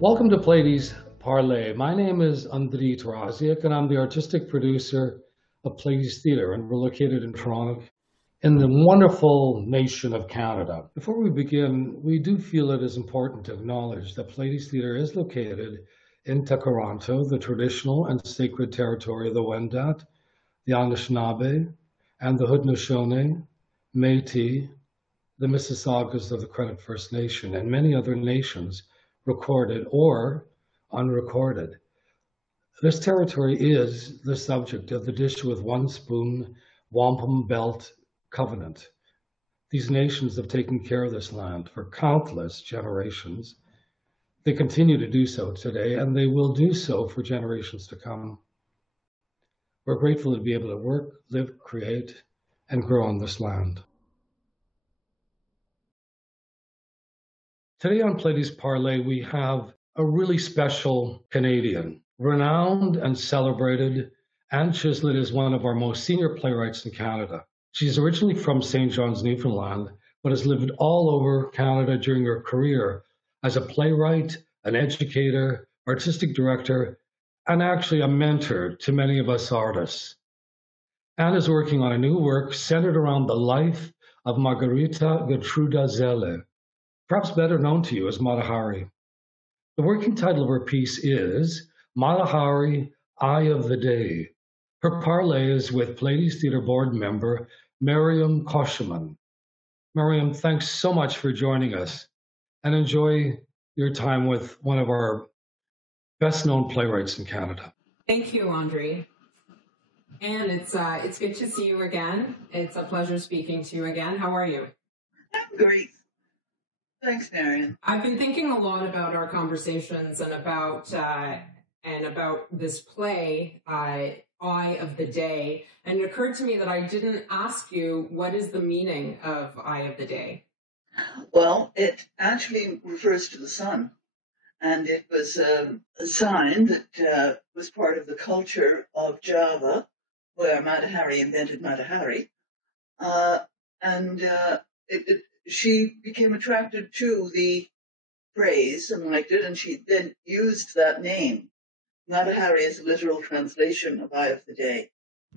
Welcome to Pleiades Parler. My name is Andriy Taraziak, and I'm the artistic producer of Pleiades Theatre, and we're located in Toronto, in the wonderful nation of Canada. Before we begin, we do feel it is important to acknowledge that Pleiades Theatre is located in Toronto, the traditional and sacred territory of the Wendat, the Anishinaabe, and the Haudenosaunee, Métis, the Mississaugas of the Credit First Nation, and many other nations, recorded or unrecorded. This territory is the subject of the Dish with One Spoon Wampum Belt Covenant. These nations have taken care of this land for countless generations. They continue to do so today, and they will do so for generations to come. We're grateful to be able to work, live, create, and grow on this land. Today on Pleiades Parler, we have a really special Canadian. Renowned and celebrated, Anne Chislett is one of our most senior playwrights in Canada. She's originally from St. John's, Newfoundland, but has lived all over Canada during her career as a playwright, an educator, artistic director, and actually a mentor to many of us artists. Anne is working on a new work centered around the life of Margarita Gertruda Zelle, perhaps better known to you as Mata Hari. The working title of her piece is Mata Hari, Eye of the Day. Her parley is with Pleiades Theatre board member Maryam Khoshyomn. Maryam, thanks so much for joining us, and enjoy your time with one of our best-known playwrights in Canada. Thank you, Andriy. And it's good to see you again. It's a pleasure speaking to you again. How are you? I'm great. Thanks, Marion. I've been thinking a lot about our conversations and about this play, Eye of the Day, and it occurred to me that I didn't ask you what is the meaning of Eye of the Day. Well, it actually refers to the sun, and it was a sign that was part of the culture of Java, where Mata Hari invented Mata Hari, she became attracted to the phrase and liked it, and she then used that name. Mata Hari is a literal translation of Eye of the Day.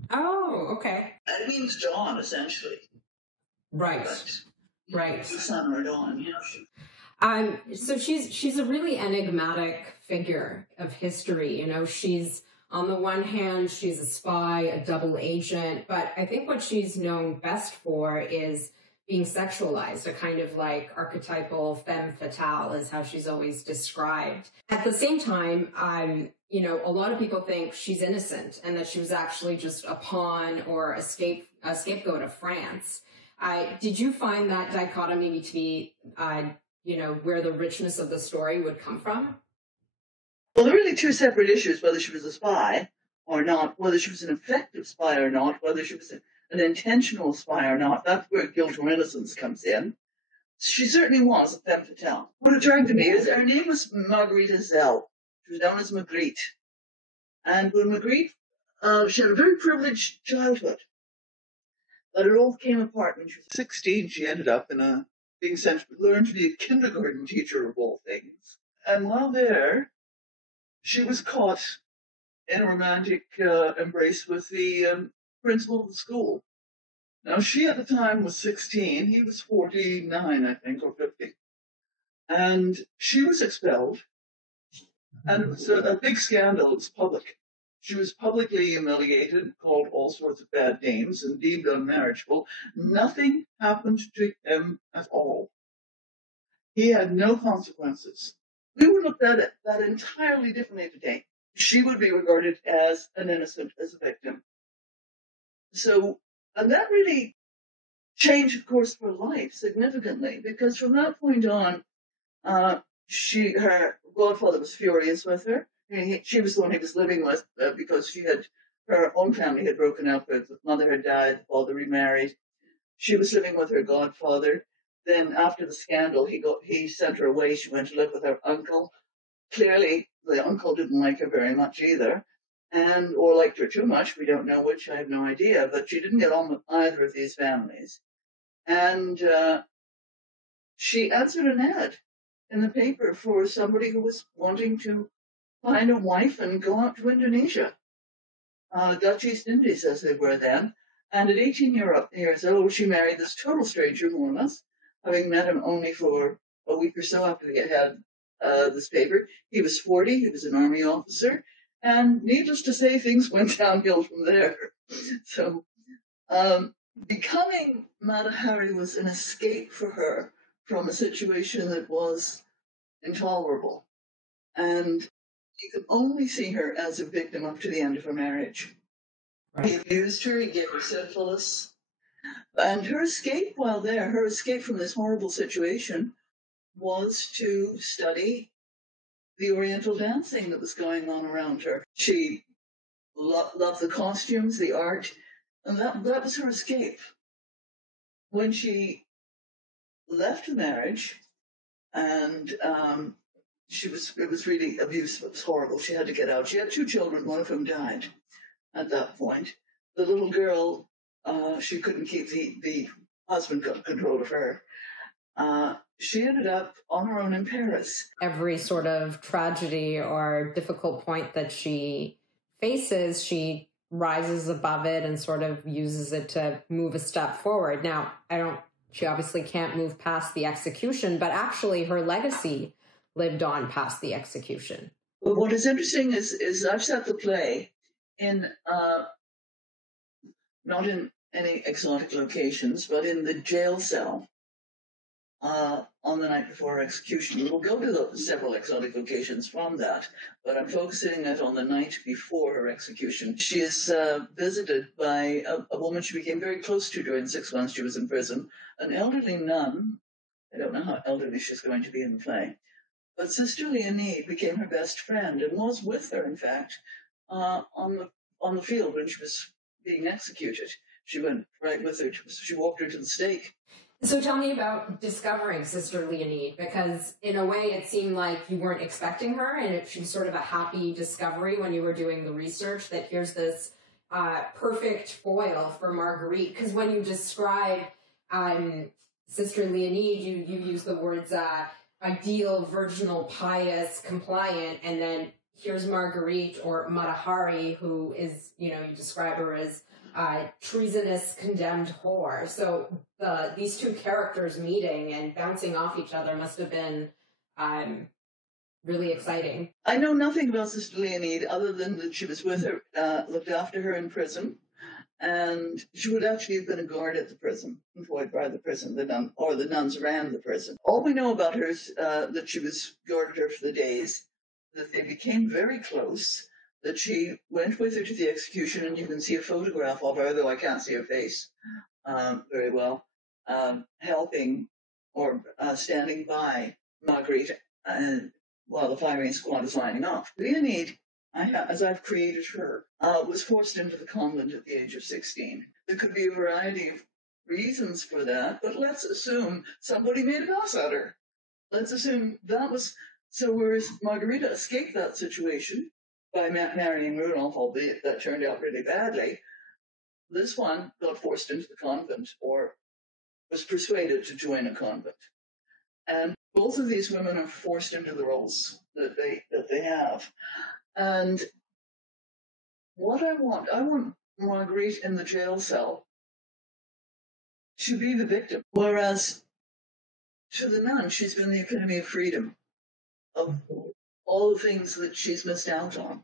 Oh, okay. It means dawn, essentially. Right. But, right. The sun or dawn, you know. So she's a really enigmatic figure of history. You know, she's on the one hand, she's a spy, a double agent, but I think what she's known best for is being sexualized, a kind of like archetypal femme fatale is how she's always described. At the same time, a lot of people think she's innocent and that she was actually just a pawn or a scapegoat of France. Did you find that dichotomy to be, where the richness of the story would come from? Well, they're really two separate issues, whether she was a spy or not, whether she was an effective spy or not, whether she was an intentional spy or not. That's where guilt or innocence comes in. She certainly was a femme fatale. What attracted me is her name was Margarita Zelle. She was known as Magritte. And when Magritte, she had a very privileged childhood. But it all came apart when she was 16. She ended up being sent to learn to be a kindergarten teacher of all things. And while there, she was caught in a romantic embrace with the principal of the school. Now, she at the time was 16. He was 49, I think, or 50. And she was expelled. And it was a big scandal. It was public. She was publicly humiliated, called all sorts of bad names, and deemed unmarriageable. Nothing happened to him at all. He had no consequences. We would look at that entirely differently today. She would be regarded as an innocent, as a victim. So, and that really changed, of course, her life significantly, because from that point on, her godfather was furious with her. She was the one he was living with because her own family had broken up. The mother had died, the father remarried. She was living with her godfather. Then after the scandal, he sent her away. She went to live with her uncle. Clearly, the uncle didn't like her very much either, or liked her too much. We don't know which. I have no idea. But she didn't get on with either of these families. And she answered an ad in the paper for somebody who was wanting to find a wife and go out to Indonesia, Dutch East Indies as they were then. And at 18 years old, she married this total stranger, more or less, having met him only for a week or so after they had this paper. He was 40, he was an army officer, and needless to say, things went downhill from there. So becoming Mata Hari was an escape for her from a situation that was intolerable. And you could only see her as a victim up to the end of her marriage. Right. He abused her, he gave her syphilis. And her escape while there, her escape from this horrible situation was to study the Oriental dancing that was going on around her. She loved the costumes, the art, and that was her escape. When she left the marriage, and it was really abusive, it was horrible. She had to get out. She had 2 children, one of whom died at that point. The little girl, she couldn't keep, the husband got control of her. She ended up on her own in Paris. Every sort of tragedy or difficult point that she faces, she rises above it and sort of uses it to move a step forward. Now, she obviously can't move past the execution, but actually her legacy lived on past the execution. But what is interesting is I've set the play in, not in any exotic locations, but in the jail cell on the night before her execution. We'll go to several exotic locations from that, but I'm focusing it on the night before her execution. She is visited by a woman she became very close to during the 6 months she was in prison, an elderly nun. I don't know how elderly she's going to be in the play, but Sister Leonide became her best friend and was with her, in fact, on the field when she was being executed. She went right with her. She walked her to the stake. So tell me about discovering Sister Leonide, because in a way it seemed like you weren't expecting her, and she was sort of a happy discovery when you were doing the research that here's this perfect foil for Marguerite. Because when you describe Sister Leonide, you use the words ideal, virginal, pious, compliant, and then here's Marguerite, or Mata Hari, who is, you describe her as treasonous, condemned whore. So these 2 characters meeting and bouncing off each other must have been really exciting. I know nothing about Sister Leonide other than that she was with her, looked after her in prison, and she would actually have been a guard at the prison, employed by the prison, the nuns ran the prison. All we know about her is that she was guarded her for the days, that they became very close, that she went with her to the execution, and you can see a photograph of her, though I can't see her face very well, helping or standing by Marguerite while the firing squad is lining up. Leonide, as I've created her, was forced into the convent at the age of 16. There could be a variety of reasons for that, but let's assume somebody made a pass at her. Let's assume that was... So whereas Margarita escaped that situation by marrying Rudolph, albeit that turned out really badly, this one got forced into the convent, or was persuaded to join a convent. And both of these women are forced into the roles that they have. And what I want Marguerite in the jail cell to be the victim, whereas to the nun, she's been the epitome of freedom, of all the things that she's missed out on.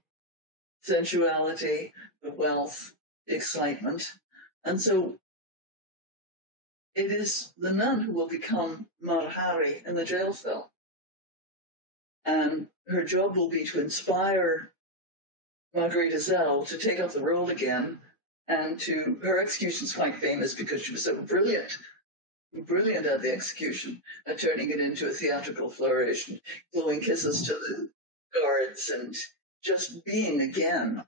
Sensuality, the wealth, the excitement. And so it is the nun who will become Mata Hari in the jail cell. And her job will be to inspire Marguerite Hazel to take up the role again, and her execution's quite famous because she was so brilliant at the execution, and turning it into a theatrical flourish, and blowing kisses to the guards, and just being again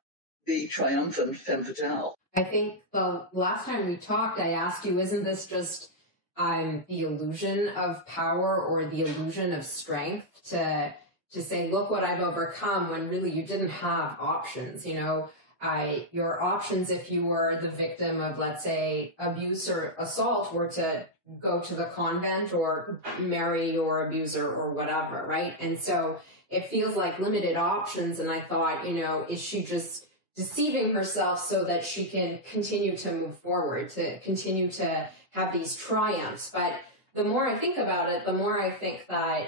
the triumphant femme fatale. I think the last time we talked, I asked you, isn't this just the illusion of power or the illusion of strength to say, look what I've overcome, when really you didn't have options, your options if you were the victim of, let's say, abuse or assault were to go to the convent or marry your abuser or whatever, right? And so it feels like limited options. And I thought, is she just deceiving herself so that she can continue to move forward, to continue to have these triumphs? But the more I think about it, the more I think that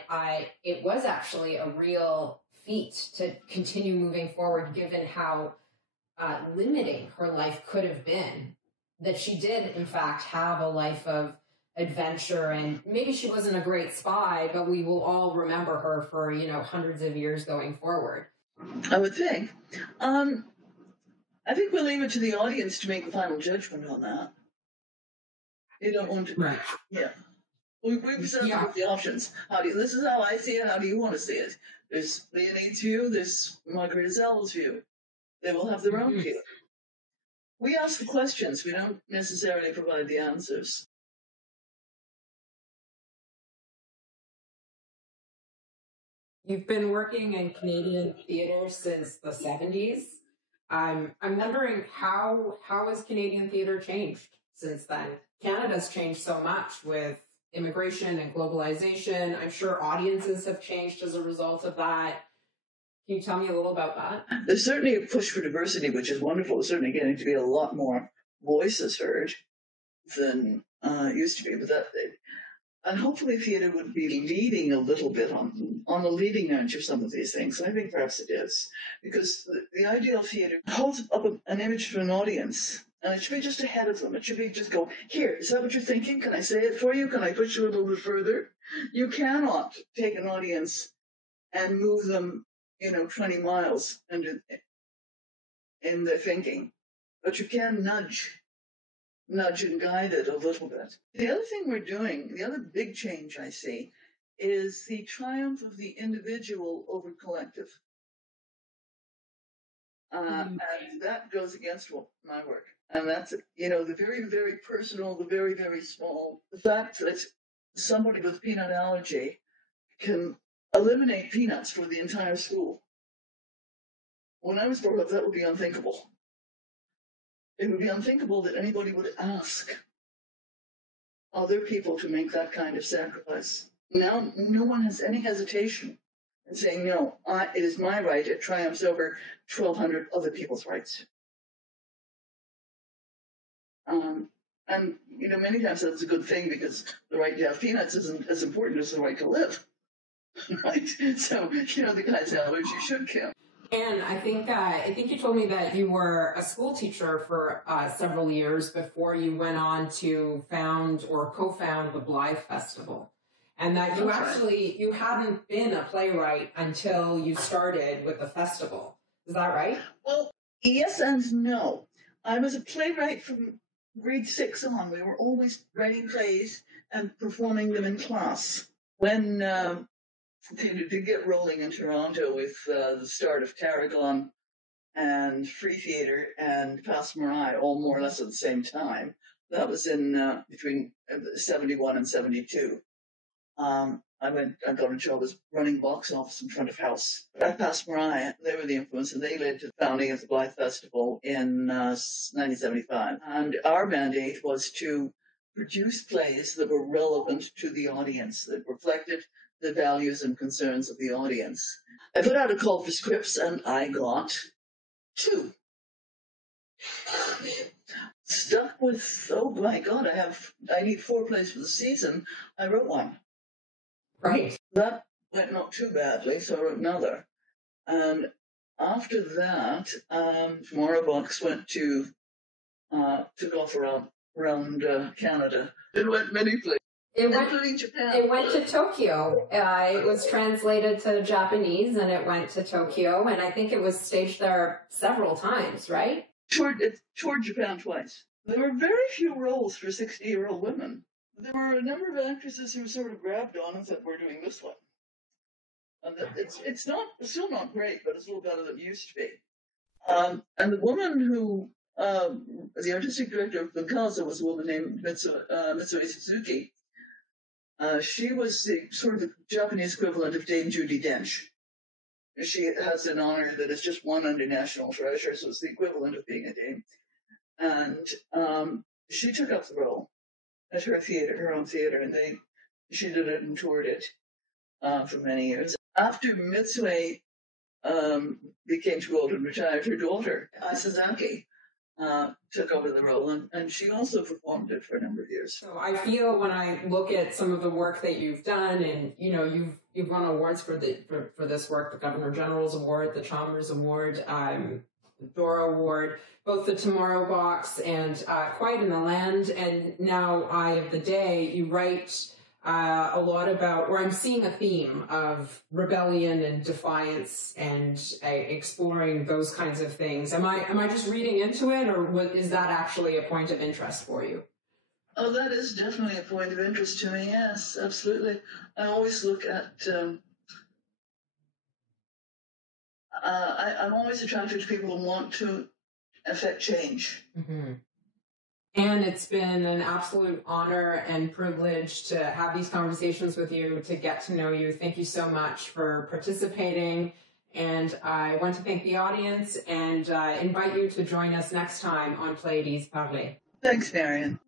it was actually a real feat to continue moving forward, given how limiting her life could have been. That she did, in fact, have a life of adventure, and maybe she wasn't a great spy, but we will all remember her for, hundreds of years going forward. I would think. I think we'll leave it to the audience to make the final judgment on that. You don't want to... Right. Yeah. We've presented the options. This is how I see it. How do you want to see it? There's Leonide's view. There's Margaret Zell's view. They will have their own view. We ask the questions. We don't necessarily provide the answers. You've been working in Canadian theatre since the 70s. I'm wondering how has Canadian theatre changed since then? Canada's changed so much with immigration and globalization. I'm sure audiences have changed as a result of that. Can you tell me a little about that? There's certainly a push for diversity, which is wonderful. There's certainly getting to be a lot more voices heard than used to be. But and hopefully theatre would be leading a little bit on the leading edge of some of these things. And I think perhaps it is. Because the ideal theatre holds up an image to an audience, and it should be just ahead of them. It should be just go, here, is that what you're thinking? Can I say it for you? Can I push you a little bit further? You cannot take an audience and move them 20 miles in their thinking. But you can nudge and guide it a little bit. The other thing we're doing, the other big change I see, is the triumph of the individual over collective. And that goes against my work. And that's, the very, very personal, the very, very small. The fact that somebody with peanut allergy can eliminate peanuts for the entire school. When I was brought up, that would be unthinkable. It would be unthinkable that anybody would ask other people to make that kind of sacrifice. Now, no one has any hesitation in saying, no, it is my right. It triumphs over 1,200 other people's rights. And, many times that's a good thing because the right to have peanuts isn't as important as the right to live. Right? So, the guy's allergy should count. And I think you told me that you were a school teacher for several years before you went on to found or co-found the Blythe Festival. And that you hadn't been a playwright until you started with the festival. Is that right? Well, yes and no. I was a playwright from grade 6 on. We were always writing plays and performing them in class. When to get rolling in Toronto with the start of Tarragon and Free Theatre and Passe Muraille, all more or less at the same time. That was in between 71 and 72. I got a job as running box office in front of house. At Passe Muraille, they were the influence, and they led to the founding of the Blythe Festival in 1975. And our mandate was to produce plays that were relevant to the audience, that reflected the values and concerns of the audience. I put out a call for scripts, and I got 2. Stuck with, oh my God, I need 4 plays for the season. I wrote 1. Right. That went not too badly, so I wrote another. And after that, Mara Box went to, took off around Canada. It went many places. Including Japan. It went to Tokyo. It was translated to Japanese, and it went to Tokyo, and I think it was staged there several times, right? It toured Japan twice. There were very few roles for 60-year-old women. There were a number of actresses who sort of grabbed on and said, we're doing this one. And it's still not great, but it's a little better than it used to be. And the woman who, the artistic director of Bourassa was a woman named Mitsui Suzuki. She was the sort of the Japanese equivalent of Dame Judi Dench. She has an honor that is just won under National Treasure, so it's the equivalent of being a dame. And she took up the role. at her theater, her own theater, and she did it and toured it for many years. After Mitsue became too old and retired, her daughter, Isazaki, took over the role, and she also performed it for a number of years. So I feel when I look at some of the work that you've done, and you've won awards for this work, the Governor General's Award, the Chalmers Award, the Dora Award, both the Tomorrow Box and Quiet in the Land, and now Eye of the Day. You write a lot about, or I'm seeing a theme of rebellion and defiance and exploring those kinds of things. Am I just reading into it, or is that actually a point of interest for you? Oh, that is definitely a point of interest to me. Yes, absolutely. I always look at. I'm always attracted to people who want to affect change. Mm-hmm. And it's been an absolute honor and privilege to have these conversations with you, to get to know you. Thank you so much for participating. And I want to thank the audience and invite you to join us next time on Pleiades Parler. Thanks, Marion.